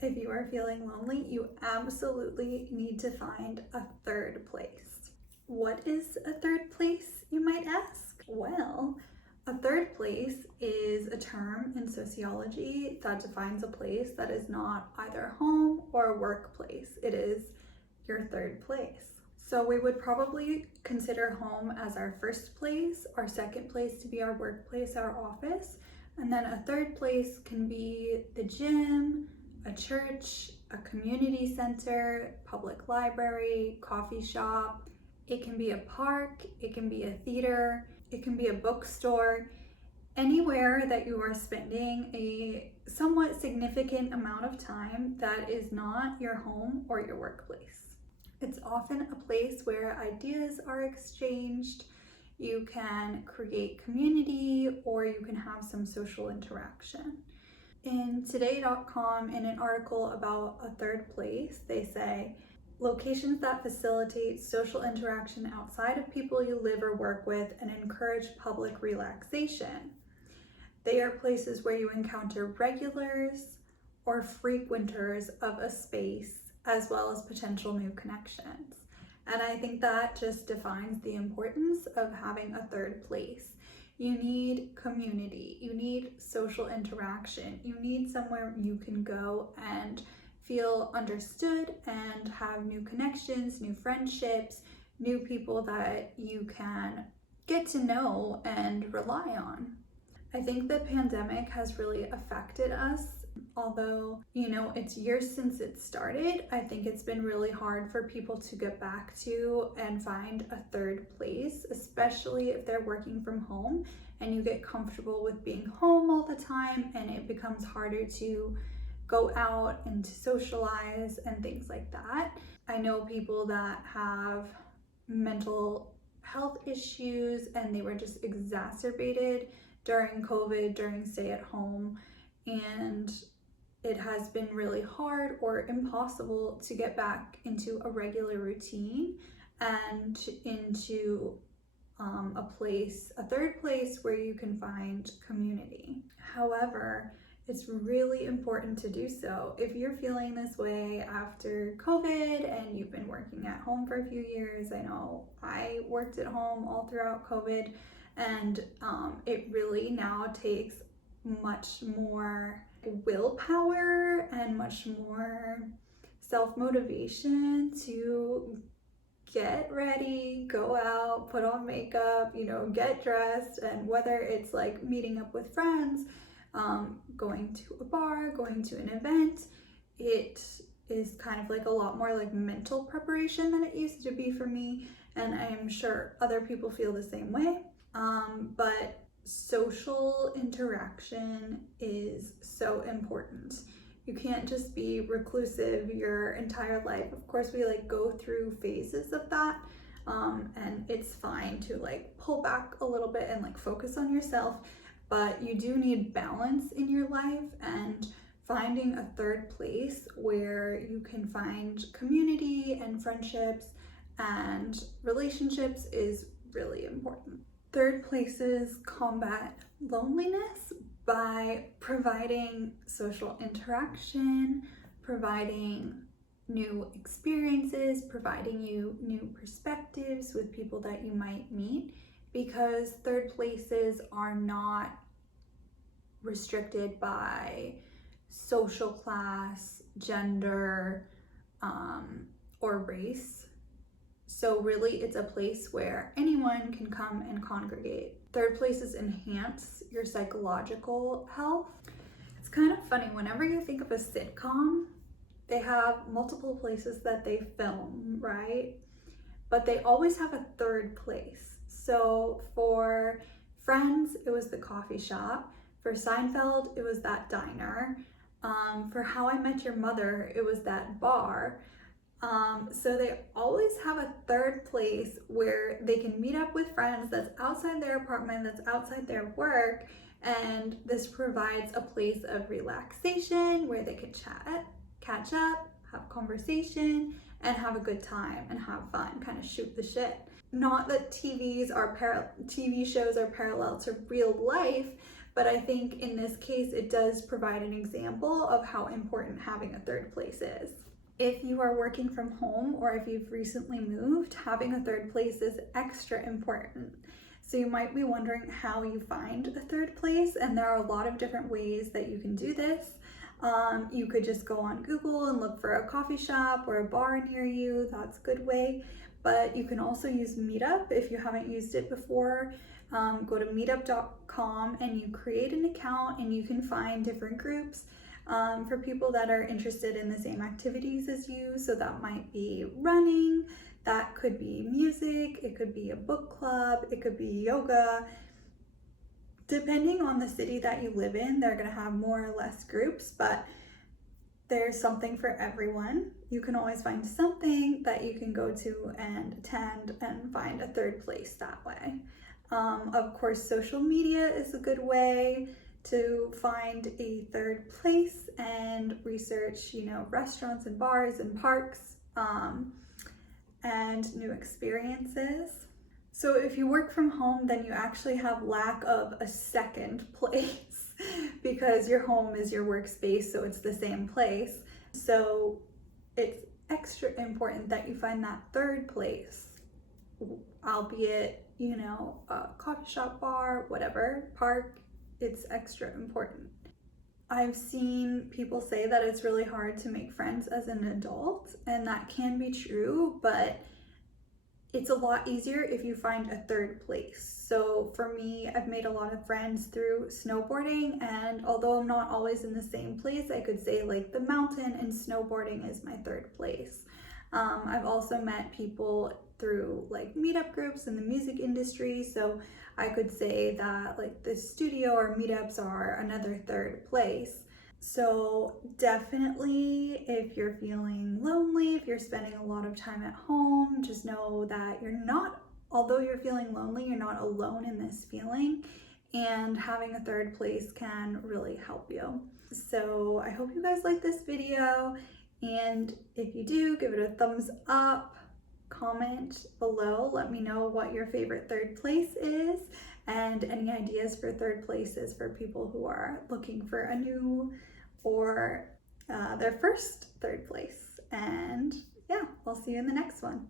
If you are feeling lonely, you absolutely need to find a third place. What is a third place, you might ask? Well, a third place is a term in sociology that defines a place that is not either home or workplace. It is your third place. So we would probably consider home as our first place, our second place to be our workplace, our office, and then a third place can be the gym, a church, a community center, public library, coffee shop. It can be a park, it can be a theater, it can be a bookstore, anywhere that you are spending a somewhat significant amount of time that is not your home or your workplace. It's often a place where ideas are exchanged, you can create community, or you can have some social interaction. In today.com, in an article about a third place, they say, locations that facilitate social interaction outside of people you live or work with and encourage public relaxation. They are places where you encounter regulars or frequenters of a space, as well as potential new connections. And I think that just defines the importance of having a third place. You need community, you need social interaction, you need somewhere you can go and feel understood and have new connections, new friendships, new people that you can get to know and rely on. I think the pandemic has really affected us. Although, it's years since it started, I think it's been really hard for people to get back to and find a third place, especially if they're working from home and you get comfortable with being home all the time and it becomes harder to go out and to socialize and things like that. I know people that have mental health issues and they were just exacerbated during COVID, during stay at home, and it has been really hard or impossible to get back into a regular routine and into a third place where you can find community. However, it's really important to do so. If you're feeling this way after COVID and you've been working at home for a few years, I know I worked at home all throughout COVID, and it really now takes much more willpower and much more self-motivation to get ready, go out, put on makeup, get dressed, and whether it's like meeting up with friends, going to a bar, going to an event, it is kind of like a lot more like mental preparation than it used to be for me, and I am sure other people feel the same way. But social interaction is so important. You can't just be reclusive your entire life. Of course, we go through phases of that, and it's fine to pull back a little bit and focus on yourself, but you do need balance in your life, and finding a third place where you can find community and friendships and relationships is really important. Third places combat loneliness by providing social interaction, providing new experiences, providing you new perspectives with people that you might meet, because third places are not restricted by social class, gender, or race. So really, it's a place where anyone can come and congregate. Third places enhance your psychological health. It's kind of funny, whenever you think of a sitcom, they have multiple places that they film, right? But they always have a third place. So for Friends, it was the coffee shop. For Seinfeld, it was that diner. For How I Met Your Mother, it was that bar. So they always have a third place where they can meet up with friends that's outside their apartment, that's outside their work, and this provides a place of relaxation where they can chat, catch up, have conversation, and have a good time and have fun, kind of shoot the shit. Not that TV shows are parallel to real life, but I think in this case it does provide an example of how important having a third place is. If you are working from home or if you've recently moved, having a third place is extra important. So you might be wondering how you find a third place, and there are a lot of different ways that you can do this. You could just go on Google and look for a coffee shop or a bar near you. That's a good way. But you can also use Meetup if you haven't used it before. Go to meetup.com and you create an account, and you can find different groups for people that are interested in the same activities as you. So that might be running, that could be music, it could be a book club, it could be yoga. Depending on the city that you live in, they're going to have more or less groups, but there's something for everyone. You can always find something that you can go to and attend and find a third place that way. Of course, social media is a good way to find a third place and research, restaurants and bars and parks and new experiences. So if you work from home, then you actually have lack of a second place because your home is your workspace, so it's the same place. So it's extra important that you find that third place, albeit, a coffee shop, bar, whatever, park. It's extra important. I've seen people say that it's really hard to make friends as an adult, and that can be true, but it's a lot easier if you find a third place. So for me, I've made a lot of friends through snowboarding, and although I'm not always in the same place, I could say like the mountain and snowboarding is my third place. I've also met people through like meetup groups in the music industry, so I could say that like the studio or meetups are another third place. So definitely, if you're feeling lonely, if you're spending a lot of time at home, just know that although you're feeling lonely, you're not alone in this feeling, and having a third place can really help you. So I hope you guys like this video, and if you do, give it a thumbs up, comment below, let me know what your favorite third place is, and any ideas for third places for people who are looking for a new or their first third place. And yeah, I'll see you in the next one.